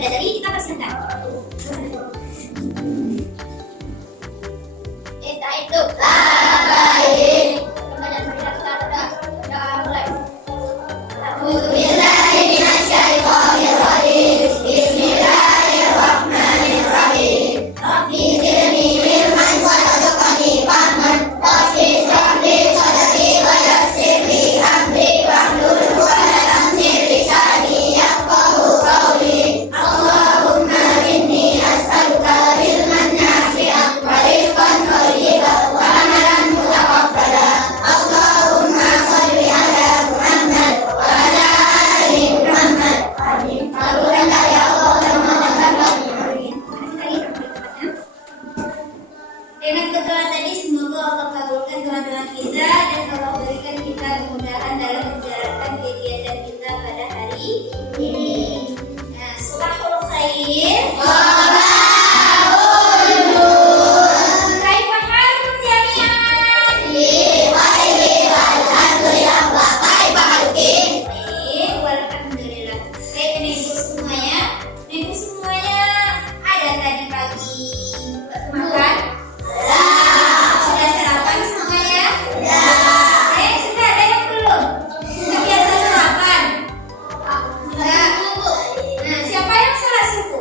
Pada dari kita persilakan. Kita itu baik. Kemudian kita udah mulai. Alhamdulillah minasyaitonir rajim. Bismillahirrahmanirrahim. Rabbi zidni ilman warzuqni fahman. Rabbi shrah li sadri wa yassir li amri wahlul 'uqdatam min lisani yafqahu qawli. Allahumma inni as'aluka ilman nafi'an wa rizqan thayyiban wa amalan mutaqabbalan. Allahumma shalli ala Muhammad wa ala ali Muhammad. Amin. Kabulkanlah ya Allah permohonan kami. Dengan berdoa tadi semoga Allah kabulkan doa-doa kita dan Allah berikan kita kemudahan dalam menjalankan kegiatan kita pada hari ini. Nah, Subhanallah khair. Kaifa halukum jami'an? Baik, walhamdulillah. Baik, ibu semuanya. Ibu semuanya ada tadi pagi makan? Sudah sarapan semuanya? Sudah ada yang belum? Sudah biasa sarapan? Sudah. Nah, siapa yang salah suku?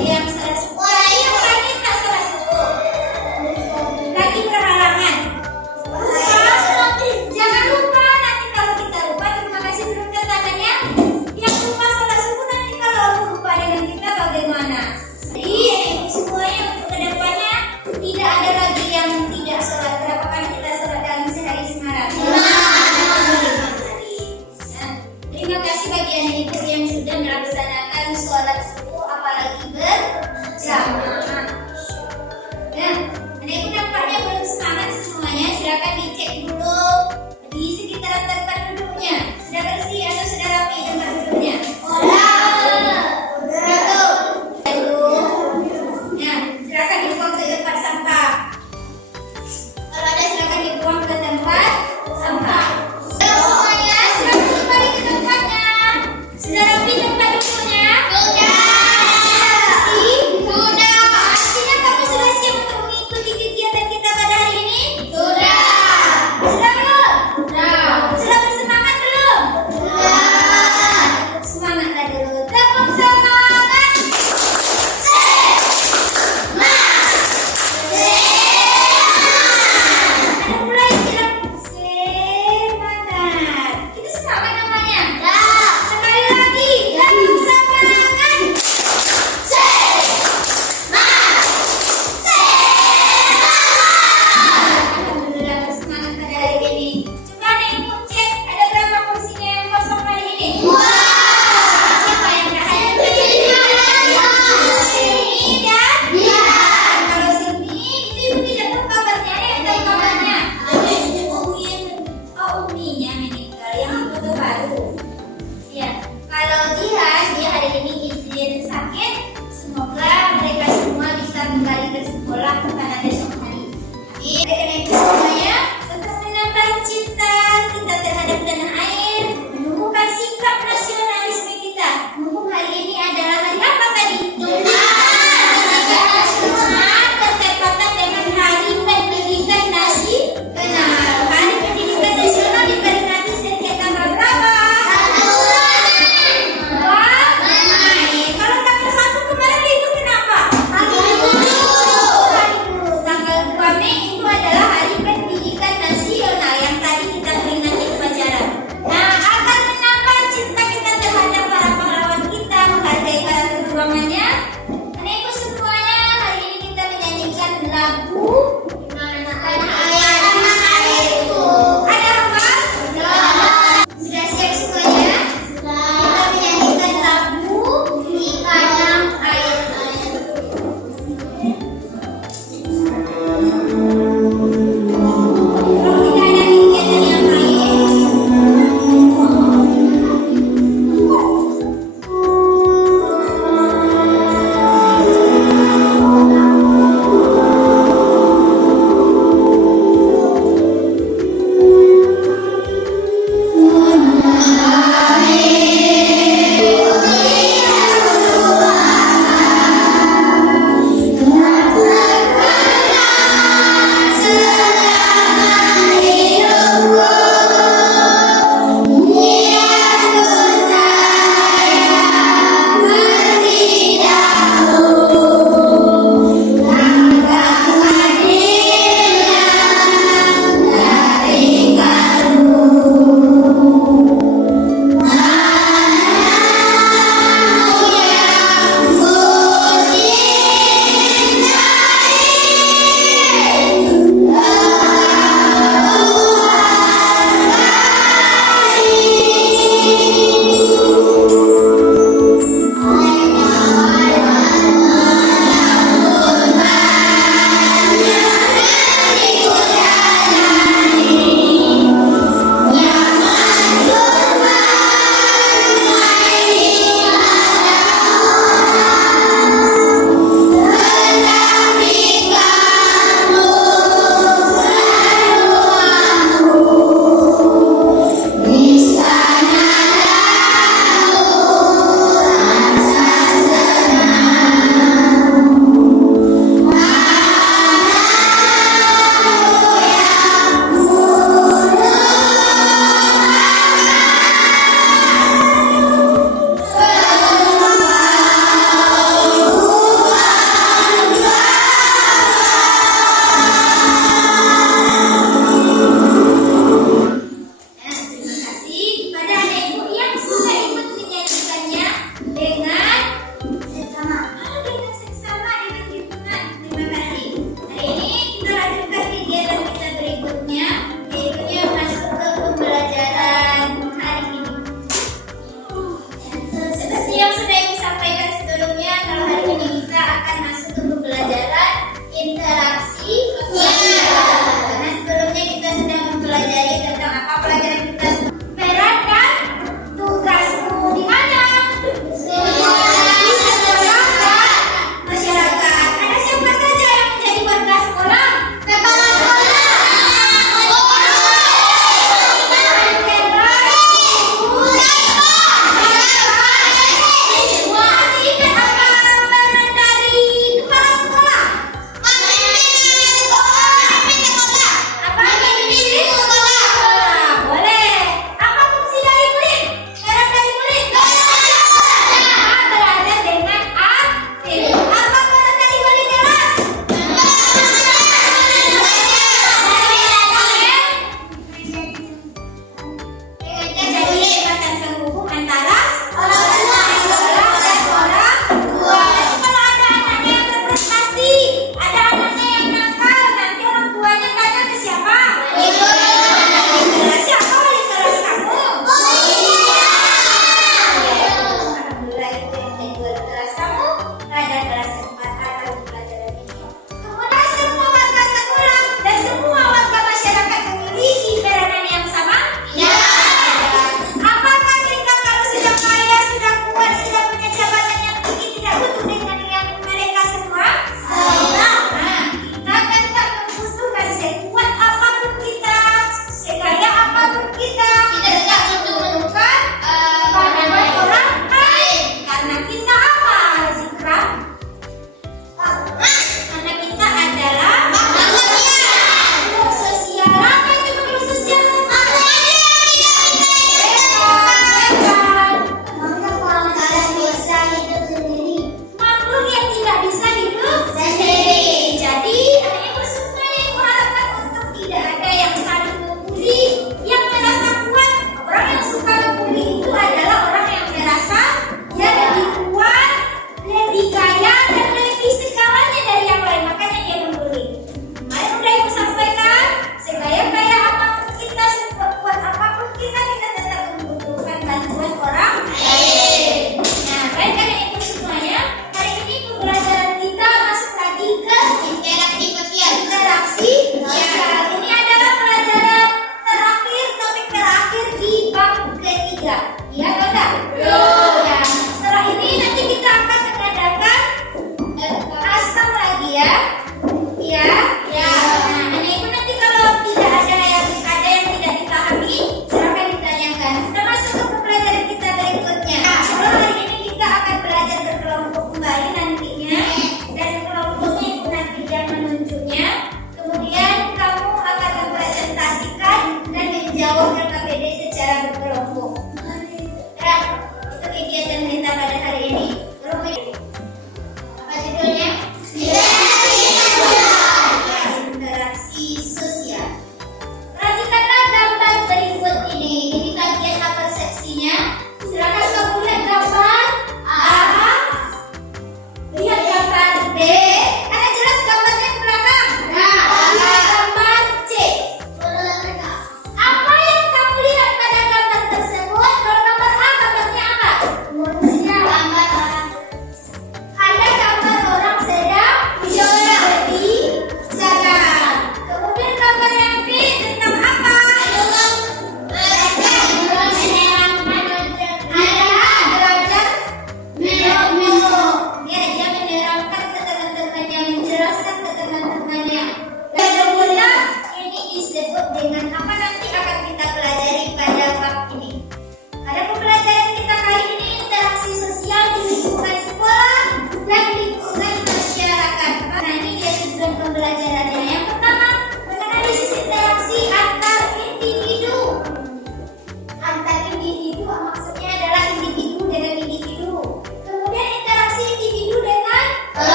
Yang salah suku. Yang lagi tak salah suku. Lagi berhalangan. Jangan lupa nanti kalau kita lupa, terima kasih belum tangannya. Yang lupa salah suku nanti kalau lupa dengan kita bagaimana? Jadi semuanya untuk kedepannya tidak ada lagi yang tidak sholat. Berapa kali kita sholat dalam sehari semalam? Nah, terima kasih bagi anak ibu yang sudah melaksanakan sholat subuh apalagi berjamaah. Nah, anak ibu nampaknya belum semangat semuanya. Silakan dicek dulu di sekitaran tempat duduknya. Sudah bersih atau sudah rapi tempat duduknya? Ya, silakan dibuang ke tempat sampah. Kalau ada silakan dibuang ke tempat sampah. Semuanya silakan kembali ke tempatnya. Sudah rapi tempat duduknya? Sudah bersih? Sudah. Artinya kamu sudah siap untuk mengikuti kegiatan kita pada hari ini? Sudah. Sudah belum? Sudah. Sudah bersemangat belum? Sudah. Semangatlah dulu. Tepuk semangat. Ada pula yang bilang semangat. Itu semangat namanya? Sekali lagi. Tepuk semangat. Alhamdulillah bersemangat pada hari ini. Coba nih ibu cek ada berapa kursinya yang kosong hari ini? Siapa yang kasih? Sini dan kalau sini itu ibu tidak tahu kabarnya. Ada yang tahu kabarnya? Oh, uminya meninggal yang foto baru. Ya, kalau Jihan dia hari ini izin sakit. Semoga mereka semua bisa kembali ke sekolah pada besok hari. Amin. Dengan itu semuanya untuk menambah cinta kita terhadap tanah air, menumbuhkan sikap nasionalisme kita. Mumpung hari ini adalah hari apa tadi? Pendidikan nasional bertepatan dengan Hari Pendidikan Nasional. Hari Pendidikan Nasional diperingati setiap tanggal berapa? 2 Mei. Kalau tanggal 1 kemarin itu kenapa? Hari Guru. Tanggal 2 Mei itu adalah Hari Pendidikan Nasional yang tadi kita peringati upacara. Nah, agar menambah cinta kita terhadap para pahlawan kita, menghargai para perjuangannya. Karena itu semuanya hari ini kita menyanyikan lagu Tanah Airku. Ada apa? Sudah siap semuanya? Kita menyanyikan lagu Tanah Airku. Kalau tidak ada kegiatan yang lain,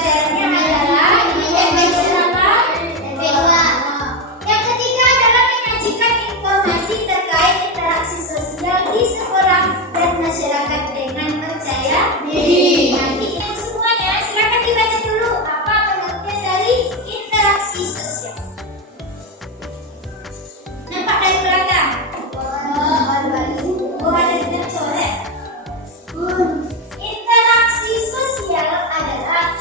pembelajarannya adalah MP berapa? MP2. Yang ketiga adalah menyajikan informasi terkait interaksi sosial di sekolah dan masyarakat dengan percaya diri. Nanti yang semuanya silakan dibaca dulu apa pengertian dari interaksi sosial. Nampak dari belakang? Ada coret. Interaksi sosial adalah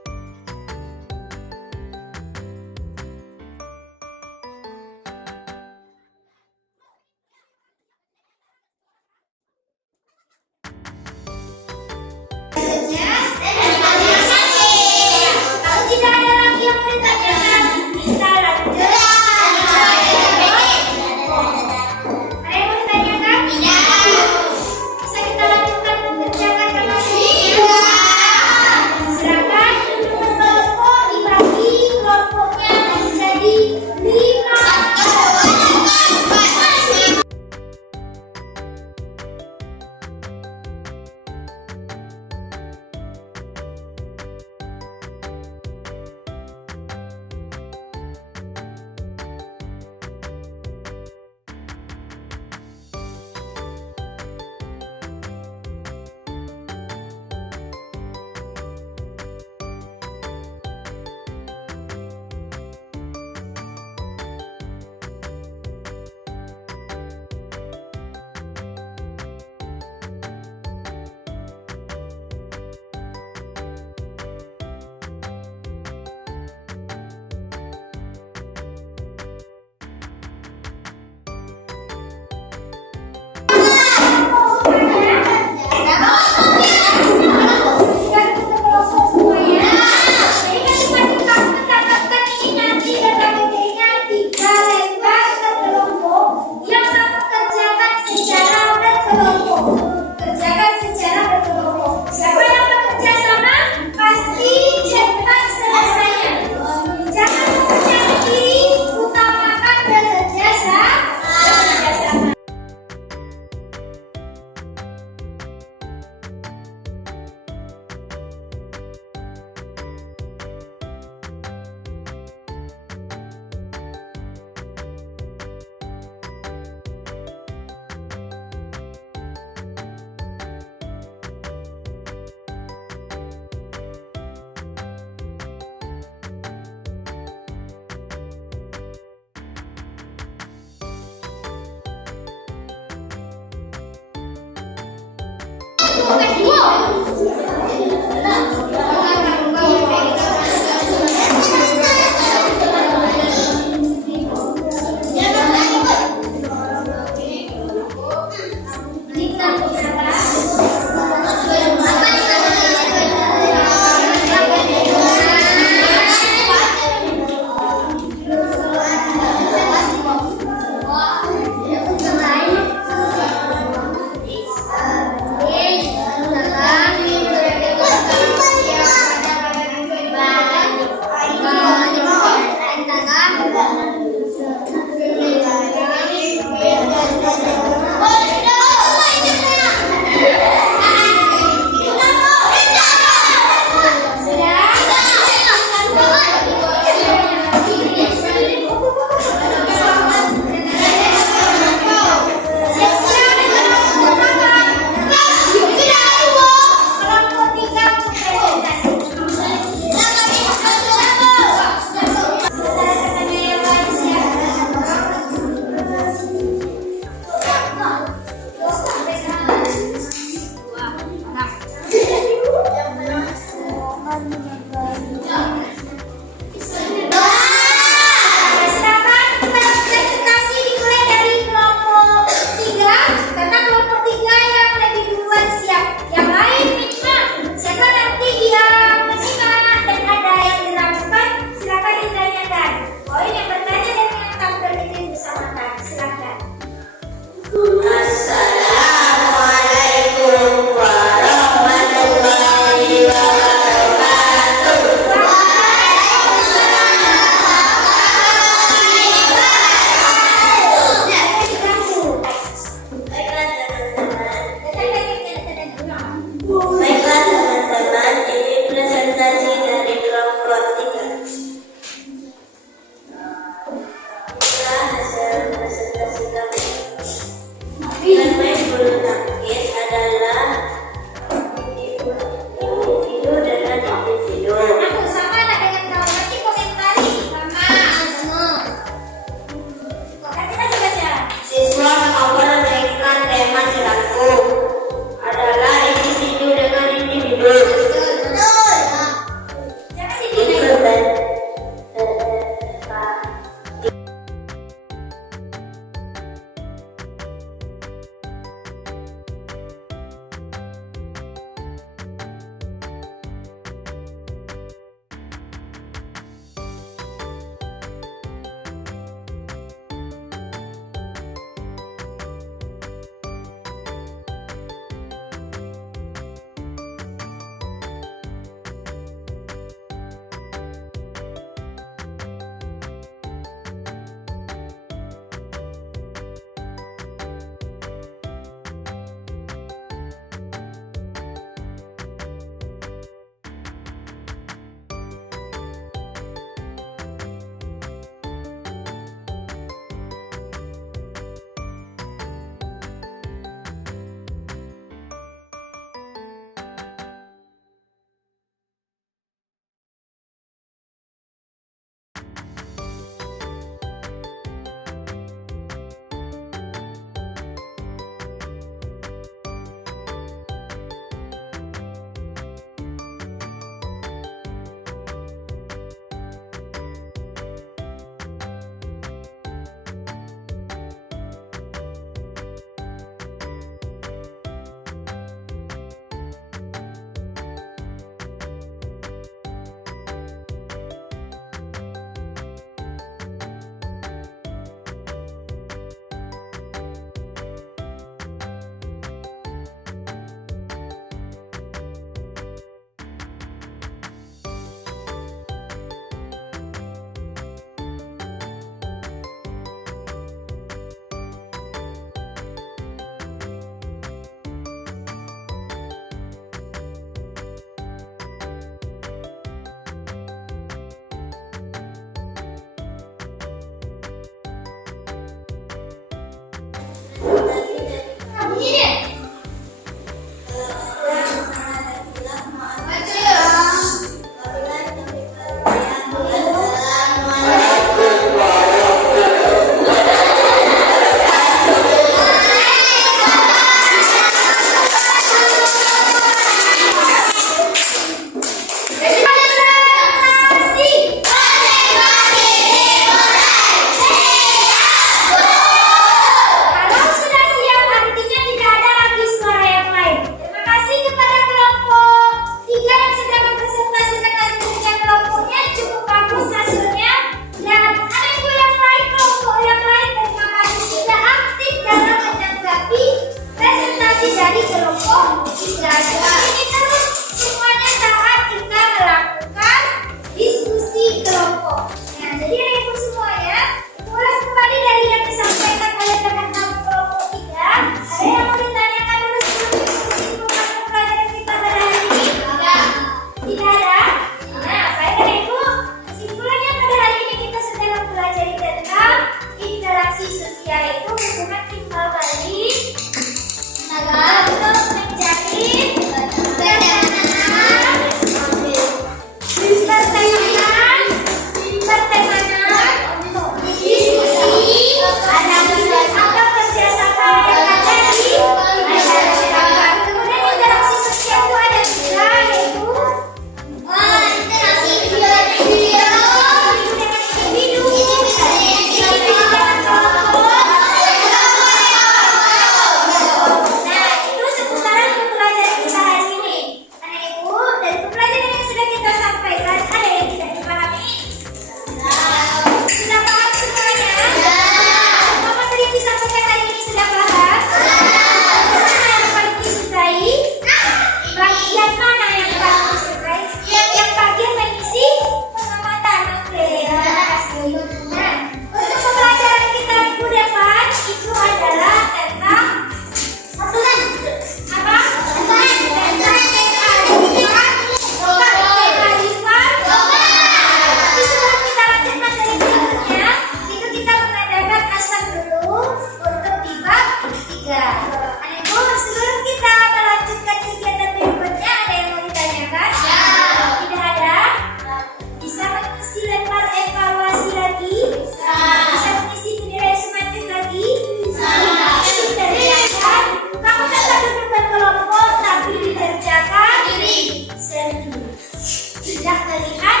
Tidak terlihat.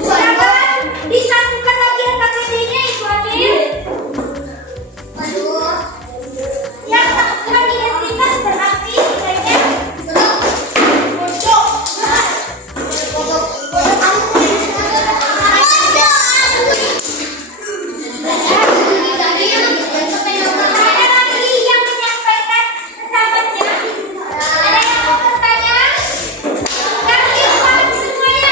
Silakan disatukan lagi KTP-nya Ibu Adil. Yang tak kurang identitas berarti nilainya ada lagi yang menyampaikan pendapatnya. Ada yang mau bertanya? Kami paham semuanya.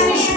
Amin.